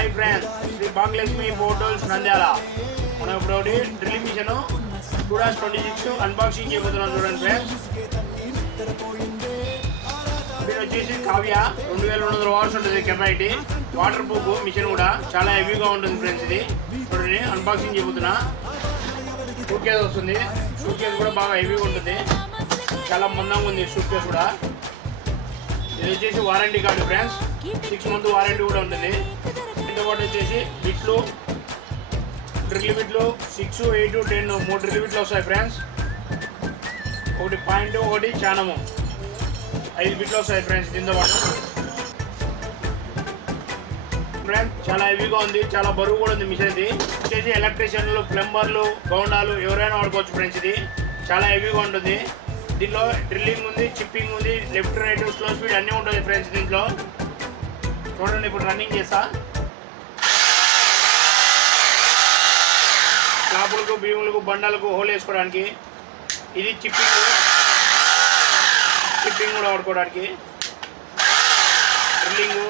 Hi friends, Shri Bhagyalakshmi photos Nandyal. మనం ఇప్పుడు ఒకటి డ్రిల్లింగ్ మిషన్ 2-26 అన్బాక్సింగ్ చేయబోతున్నాం. చూడండి ఫ్రెండ్స్, దీని వచ్చేసి కావ్య 2200 వాట్స్ ఉంటుంది కెపాసిటీ. వాటర్ ప్రూఫ్ మిషన్ కూడా చాలా హెవీగా ఉంటుంది ఫ్రెండ్స్. ఇది చూడండి, అన్బాక్సింగ్ చేయబోతున్నా. సూట్ కేస్ వస్తుంది. సూట్ కేస్ కూడా బాగా హెవీగా ఉంటుంది, చాలా మందంగా ఉంది సూట్ కేస్ కూడా. ఇది వచ్చేసి warranty card friends, 6 months warranty కూడా ఉంటుంది. దీంతో పాటు వచ్చేసి బిట్లు, డ్రిల్ బిట్లు 6, 8, 10 3 డ్రిల్ బిట్లు వస్తాయి ఫ్రెండ్స్. ఒకటి పాయింట్, ఒకటి చానము, 5 బిట్లు వస్తాయి ఫ్రెండ్స్. దీంతో పాటు ఫ్రెండ్స్ చాలా హెవీగా ఉంది, చాలా బరువు కూడా ఉంది మిషన్. ఇది వచ్చేసి ఎలక్ట్రీషియన్లు, ప్లంబర్లు, గౌండాలు ఎవరైనా వాడుకోవచ్చు ఫ్రెండ్స్. ఇది చాలా హెవీగా ఉంటుంది. దీనిలో డ్రిల్లింగ్ ఉంది, చిప్పింగ్ ఉంది, లెఫ్ట్ రైట్ స్లో స్పీడ్ అన్నీ ఉంటుంది ఫ్రెండ్స్ దీంట్లో. చూడండి, ఇప్పుడు రన్నింగ్ చేస్తా. స్లాబులకు, భీములకు, బండలకు హోల్ వేసుకోవడానికి. ఇది చిప్పింగ్ కూడా వాడుకోవడానికి. డ్రిల్లింగు,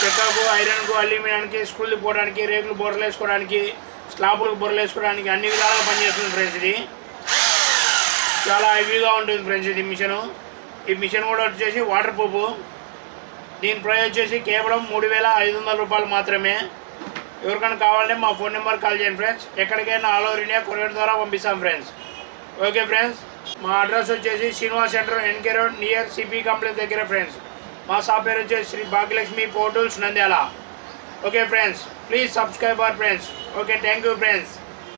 చెక్కకు, ఐరన్కు, అల్యూమినియానికి, స్క్రూలు పోవడానికి, రేకులు బొర్రలు వేసుకోవడానికి, స్లాబులకు బొర్రలు వేసుకోవడానికి అన్ని విధాలుగా పనిచేస్తుంది ఫ్రెండ్స్. ఇది చాలా హెవీగా ఉంటుంది ఫ్రెండ్స్ ఇది మిషను. ఈ మిషన్ కూడా వచ్చేసి వాటర్ ప్రూఫ్. దీని ప్రైస్ వచ్చేసి కేవలం 3500 రూపాయలు మాత్రమే. ఎవరికైనా కావాలంటే మా ఫోన్ నెంబర్ కాల్ చేయండి ఫ్రెండ్స్. ఎక్కడికైనా ఆల్ ఓవర్ ఇండియా కొరియర్ ద్వారా పంపిస్తాం ఫ్రెండ్స్. ఓకే ఫ్రెండ్స్, మా అడ్రస్ వచ్చేసి Srinivas centre, NK road, near CP complex దగ్గర ఫ్రెండ్స్. మా షాప్ పేరు వచ్చేసి Shri Bhagyalakshmi photos Nandyal. Okay friends, please subscribe our friends. Okay, thank you friends.